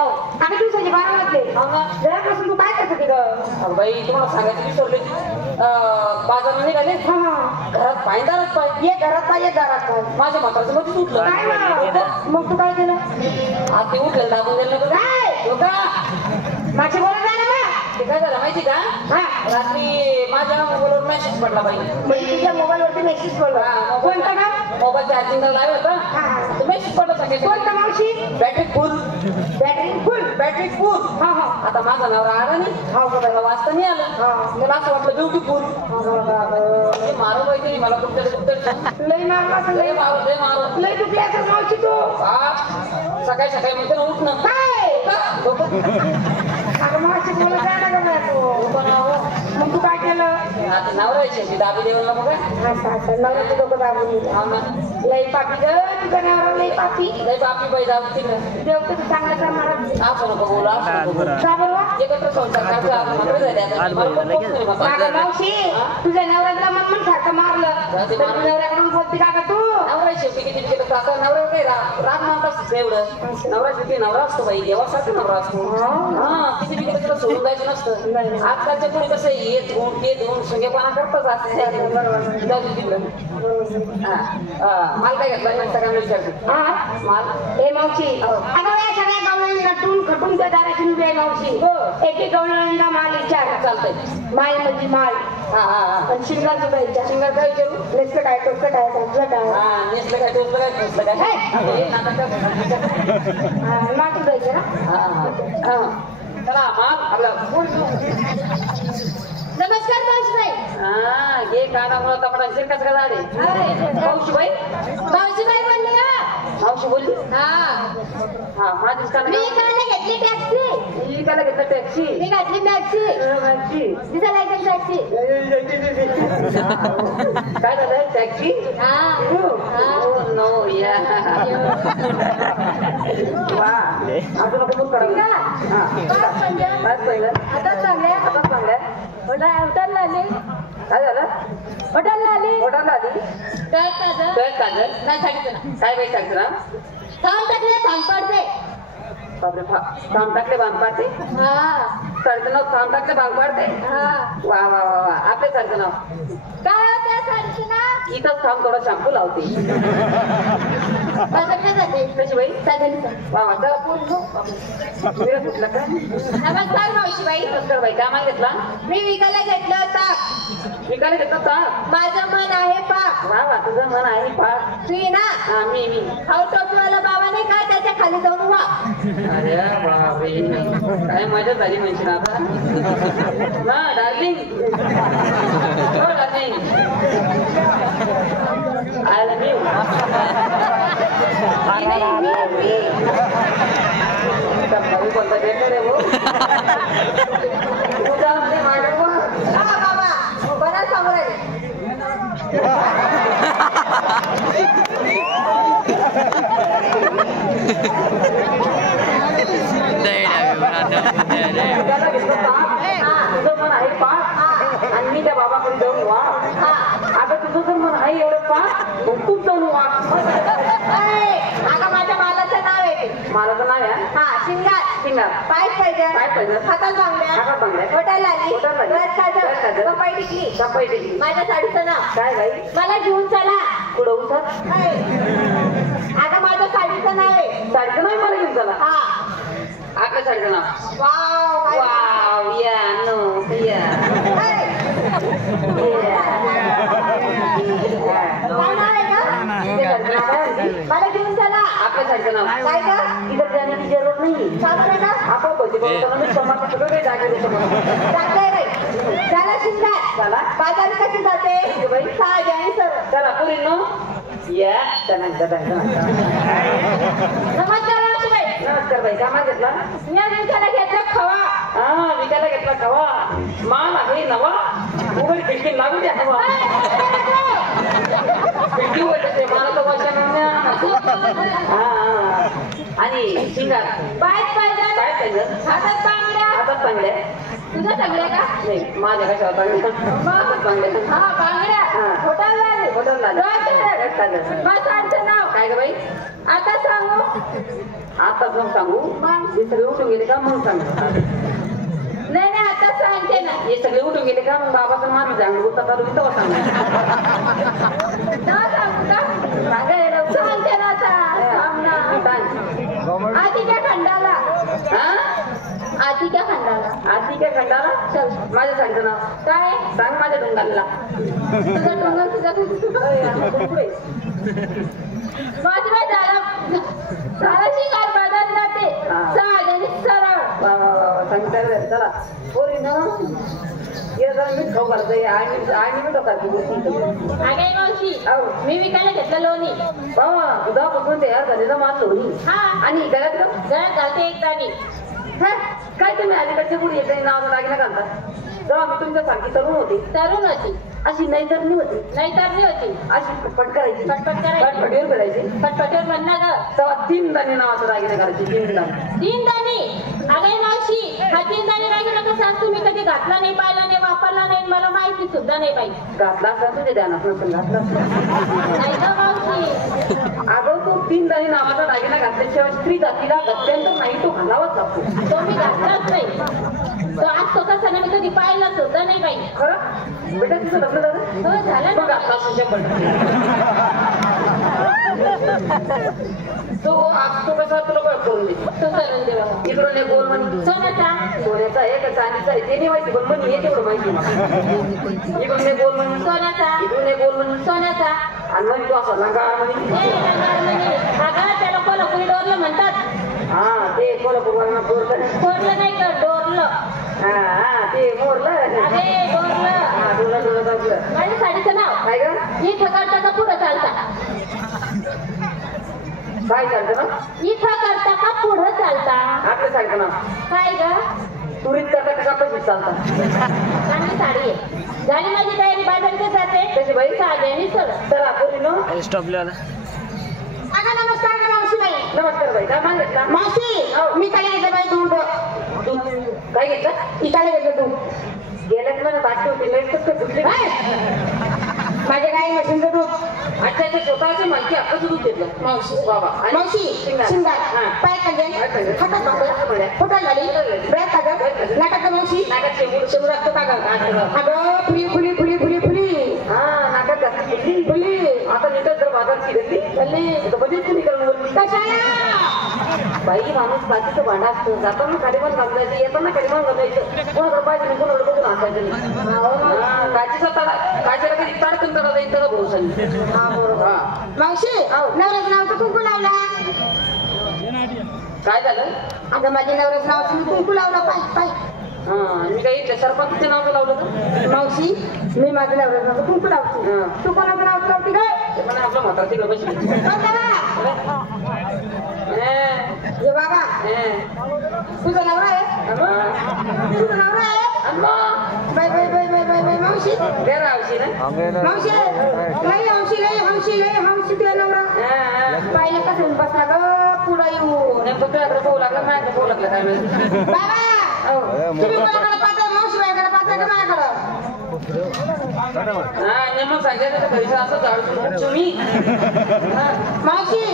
आता दिवसाचे 12 वाजले. जरापासून तू काय करत होती ग? बाई तुम्हाला सांगायची विसरले. बाजारात निघाले. घरात पायदारात पाय. ये घरात पाय, ये घरात पाय. माझ्या म्हातारचं मध्ये सुटलं. काय मग तू काय केलं? आधी उठलं दाबून दिलं नको. काय माझी बोलत आहे ना? ते काय झालं माहिती का? रात्री माझ्या मोबाईलवर मेसेज पडला बाई. म्हणजे तुझ्या मोबाईल वरती मेसेज पडला. कोणता का? मोबाईल चार्जिंगला लावला होता. तो मेसेज पडला सगळे. कोणता मावशी? बॅटरी फुल. बॅटरी फुल. बॅटरी फुल. आता माझा नवरा आला नाही. त्याला वाचता नाही आलं. मला असं वाटलं ब्युटीफुल. मारू पाहिजे मला कुठे लय मारला असं. लय मारू लय मारू लय दुखली असं मावशी तू. सकाळी सकाळी म्हणते ना उठणं. अगं मावशी तुला काय ना गं मग तू काय केलं? आता नवरायची दाबी देऊ नको काय. असं नवऱ्याचं डोकं दाबून लय पापी ग तुझा नवरा. लय पापी. लय बापी बाई दाबी तिकडे. देव तर चांगला करणार. असं नको बोला. का बरं? एकत्र संसार करायचा. मावशी तुझ्या नवऱ्याला मन सारखं मारलं तर नवऱ्याकडून बोलते का तू? नवरा शेवटी किती केलं आता नवरा काही राग मानत असतो एवढं. नवरा शेवटी नवरा असतो बाई. देवासारखा नवरा असतो. किती बी केलं सोडून जायचं नसतं. आजकालच्या कोणी कसं हे धुवून ते धुवून सुंगेपणा करतच असते. माल काय घेतला सगळ्यांना विचारते. माल हे मावशी अगं या सगळ्या गवळ्यांना नटून खटून त्या दाराची उभी आहे मावशी. एक एक गवळ्यांना माल विचार. चालतंय. माय म्हणजे माल. पण शिंगार सुद्धा विचार. शिंगार काय विचारू? नेसलं काय टोचलं काय टाकलं काय? नेसलं काय टोचलं काय टोचलं काय माटून जायचं ना. चला माल आपला. नमस्कार मावशीबाई. हे कानामुळे तपडायचे कस का झाले. मावशीबाई मावशीबाई बोलली का? मावशी बोलली. माझीच कान. मी इकडे घेतली टॅक्सी. मी त्याला घेतलं टॅक्सी. मी घातली टॅक्सी. दिसायला एकदम टॅक्सी. काय झालं टॅक्सी? नो या अजून नको बुक करा. आता चांगल्या आता चांगल्या. हॉटेलला आली. काय झालं? हॉटेलला आली. हॉटेलला आली. काय काजल? काय काजल? काय सांगितलं ना? काय बाई सांगतो ना. थांब टाकले थांब पडते. बापरे थांब टाकले बांध पाडते. साडीचं नाव थांब टाकले बांध पाडते. वा वा वा वा आपले साडीचं नाव काय होत्या साडीचं नाव? इथंच थांब थोडा शॅम्पू लावते. कशी बाई? वा वा चला कुठलं काय? नमस्कार मावशीबाई. नमस्कार बाई. काय माल घेतला? मी विकायला घेतलं ताक. विकायला घेतला ताक. माझं मन आहे पाक. वा वा तुझं मन आहे पाक. तू ना मी खाऊ टोपीवाला बाबा नाही का त्याच्या खाली जाऊन वा. अरे बापरे काय मजा झाली म्हणजे ना आता. ना डार्लिंग. हो डार्लिंग. I love you. कोणता भेटलं रे भाऊ. तुझा म्हणजे मॅडम बाबा बरं समोर आहे. तुझं मन आहे पाक आणि मी त्या बाबाकडे जाऊन वा. आता तुझं जर मन आहे एवढं पाक तूच जाऊन वा. आता माझ्या मालाचं नाव आहे. मालाचं नाव आहे. शिंगार. शिंगार. पाय पाहिजे. काय पाहिजे? हातात बांगड्या. हॉटेल आली. कपाई टिकली. कपाई टिकली. माझ्या साडीचं नाव काय बाई? मला घेऊन चला. पुढं उतर. आता माझ्या साडीचं नाव आहे. साडीचं नाव मला घेऊन चला. आपल्या साडीचं नाव वाव वाव या नो या. मला घेऊन चला. आपल्या साडीचं नाव काय का? इधर जाने की जरूरत नहीं. चालू ना आपण चला शिंगार. चला बाजारी कशी जाते बाई? साडी आणि सर. चला पुरी नो या. नमस्कार बाई. काय माल घेतला? मी दिवसाला घेतलं खवा. विकायला घेतला खवा. माल आहे नवा. उघड खिडकी लागू द्या. हवा खिडकी वाटते मला तर वचन. आणि शिंगार. पाय पाहिजे. काय पाहिजे? हातात बांगड्या. हातात बांगड्या. तुझ्या चांगल्या का? नाही माझ्या कशा बांगड्या. हातात बांगड्या. बांगड्या. हॉटेलला आली. हॉटेलला आली. माझं नाव काय ग बाई? आता सांगू. आताच मग सांगू हे सगळे उठून गेले का मग सांग नाही नाही आता सांगते ना. हे सगळे उठून गेले का मग बाबाचं माणूस सांगू होता चालू तेव्हा सांग तेव्हा सांगू का? सांगते ना आता. थांब ना. आधीच्या खंडाला आधीच्या खंडाला आधी काय खंडाला चल माझ्या सांगतो ना काय सांग माझ्या डोंगाला तुझा डोंगर तुझा माझी बाई झाला शिकार बाजार जाते सहज आणि सरळ. सांगितलं चला पोरी ना ये जरा मीठ खाऊ घालतोय आणि मीठ खाते अगे मावशी मी विकायला घेतलं लोणी बाबा दुधापासून तयार झालेला माल लोणी हा आणि गळ्यात का गळ्यात घालते एक दाणी. काय तुम्ही अलीकडच्या पुढे येते नावाचा दागिना घालतात जेव्हा मी तुमच्या सारखी तरुण होते तरुण होती अशी नैतरणी होती नाही तरणी होती अशी पटपट करायची पटपट करायची पटपटीवर करायची पटपटीवर म्हणणार ग तेव्हा 3 दाणे नावाचा दागिना घालायची 3 दाणे 3 दाणी. अगे मावशी हा 3 दाणी दागिना कसा तुम्ही कधी घातला नाही पाहिला नाही वापरला नाही मला माहिती सुद्धा नाही पाहिजे. घातला असता तुझ्या ध्यानात नसेल घातला नाही ग मावशी. अगं तो 3 दाणे नावाचा दागिना घातल्याशिवाय स्त्री जातीला गत्यंतर नाही तो घालावाच लागतो तो मी घातलाच नाही. तो आज तो कसा ना मी कधी पाहिला सुद्धा नाही पाहिजे. खरं बेटा तिचं लग्न झालं हो झालं मग ना. घातला असं 100%. तो आज तो कसा तुला बळ करून दे तो करून दे बाबा. इकडून एक गोल म्हणी सोन्याचा सोन्याचा आहे का चांदीचा आहे ते नाही माहिती पण म्हणी हे तेवढं माहिती इकडून एक गोल म्हणी सोन्याचा इकडून एक गोल म्हणी सोन्याचा आणि म्हणी तो असा लंगा म्हणी अगं त्याला कोल्हापुरी डोरलं म्हणतात. हा ते कोल्हापूरला डोरलं डोरलं नाही का डोरलं. हा ते मोरलं अरे डोरलं. हा डोरलं माझ्या साडीचं नाव काय ग इथं करता का पुढं चालता. काय चालतं ना इथं करता का पुढं चालता. आपल्या सांगतो ना काय ग तुरीत करता का कपाशीत चालता चांगली साडी आहे. झाली माझी तयारी बाजारात जाते कशी बाई साड्याने सगळं. चला बोली ना अगं नमस्कार ग मावशी बाई. नमस्कार बाई काय मागितला मावशी मी काय घेतलं बाई दूध काय घेतलं इकायला घेतलं दूध. गेल्यात मला बाकी होती लेटच दुसरी माझ्या गाई म्हशींचं दूध. अच्छा ते स्वतःची माहिती हक्काचं दूध घेतलं मावशी बाबा आणि मावशी शिंगार पाय कांजन हातात बाबा फुटायला झाली ब्रॅक कागद नाटक मावशी नाकात शेंबूड लागतं का अगं फुली फुली फुली फुली फुली हा नाकात घातली फुली फुली आता नीटच जर बाजारची घेतली चालली तर बरीच फुली करून बोलली कशाला बाई माणूस काचीचं भांडा असतं जाताना काडीमान घालायचं येताना काडीमान घालायचं कोणाकडे पाहिजे नाही कोणाकडे बघून असायचं नाही काचीचा तडा काचेला कधी ताडकन तडा जाईल त्याला भरोसा नाही मावशी नवऱ्याचं नाव तर कुंकू लावला. काय झालं अगं माझ्या नवऱ्याचं नाव तुम्ही कुंकू लावला पाय पाय. हा मी काही इथल्या सरपंचचे नाव तर लावलं तर मावशी मी माझ्या नवऱ्याचं नाव कुंकू लावते. तू कोणाचं नाव लावते काय ते पण आपलं म्हातारची गं बसली ये बाबा तुझा नवरा आहे तुझा नवरा आहे bye bye bye bye bye bye मावशी रावशी ना मावशी लई हौशी लई हौशी लई हौशी तुझा नवरा पाहिलं कसं बसला ग पुढं येऊ नेमकं तुझ्याकडे पोहू लागला माझ्याकडे पोहू लागला काय माहिती बाबा तुम्ही कोणाकडे पाहता मावशी बाईकडे पाहता का माझ्याकडं हा नेमकं सांगायचं तर घरी असं झाडू तुम्ही मावशी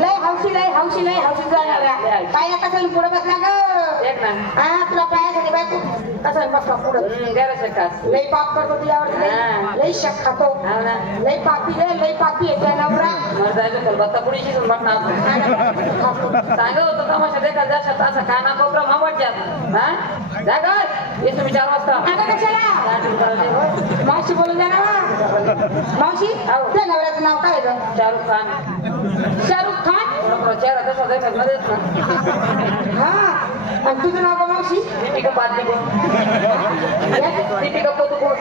लय हौशी लय हौशी लय हौशी तुझा नवरा पाहिलं कसं पुढं बसला ग एक ना हा तुला पायासाठी बायको कसं बसला पुढं द्यायला शकतात लय पाप करतो तुझ्यावर लय शक खातो लय पापी लय पापी आहे त्या नवरा मला जायचं खलबत्ता पुढेशी सुरुवात ना सांगत होतं तमाशा देखा जाशात असा काना कोपरा मावटच्यात हा जागा ये तुम्ही 4 वाजता आता कशाला मावशी बोलून द्या ना मावशी त्या नवऱ्याचं नाव काय ग शाहरुख खान शाहरुख खान चेहरा तसा देखत मध्येच ना हा आणि तुझं नाव का मावशी दीपिका पादुकोण दीपिका पादुकोण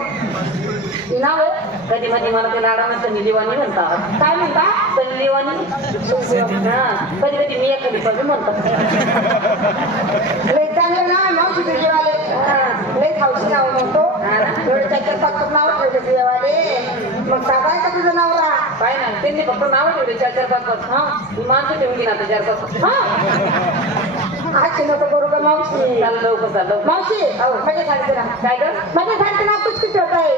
नाव आहे कधी मध्ये मला ते लाडानं सन्नीलिवानी म्हणतात काय म्हणता सन्नीलिवानी हा कधी कधी मी एखादी पाहिजे म्हणतात लय चांगलं नाव आहे मावशी तुझेवाले लय हौशी नाव म्हणतो एवढं त्याच्यात फक्त नाव ठेवलं तुझेवाले मग साधा आहे का तुझं नवरा काय ना त्यांनी फक्त नाव ठेवले 4-5 हा मी माणसं ठेवून घेईन आता 4-5 हा आजची नको करू का मावशी चाललं लवकर चाललं मावशी माझ्या सांगते ना काय कर माझ्या सांगते ना कुछ कुछ होता है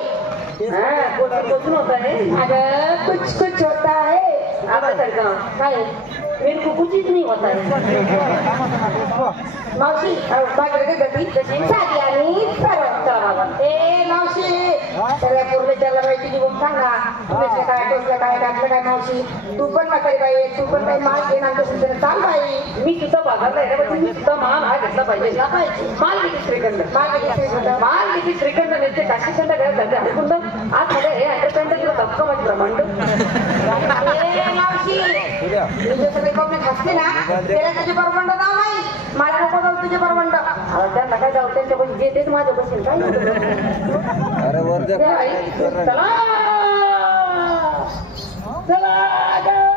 हा कोचून होत आहे अगं कुछ कुछ होता है आता सांगतो काय मेरे को कुछ नहीं होता है मावशी माझ्याकडे गती साधी आणि सरळ चला बाबा ए मावशी सगळ्या पूर्वेच्याला बाई तुझी बोल सांगा तुझे काय टोचलं काय घातलं काय मावशी तू पण म्हातारी बाई आहे, तू पण काही माल घेऊन आमच्या सुद्धा चाल बाई मी सुद्धा बाजारला येण्यापासून मी सुद्धा माल हा घेतला पाहिजे ना पाहिजे माल किती श्रीखंड माल किती श्रीखंड नेते काशीखंड घरात जाते हरिकुंड आज सगळं हे अंडरस्टँड किंवा धक्का माझी ब्रह्मांड ए मावशी तुझे सगळे कमी खासते ना त्याला तुझे परमंड जाऊ नाही मला नको जाऊ तुझे परमंड त्यांना काय जाऊ त्यांच्या पण जे तेच माझ्या बसेल काय अरे वर चला चला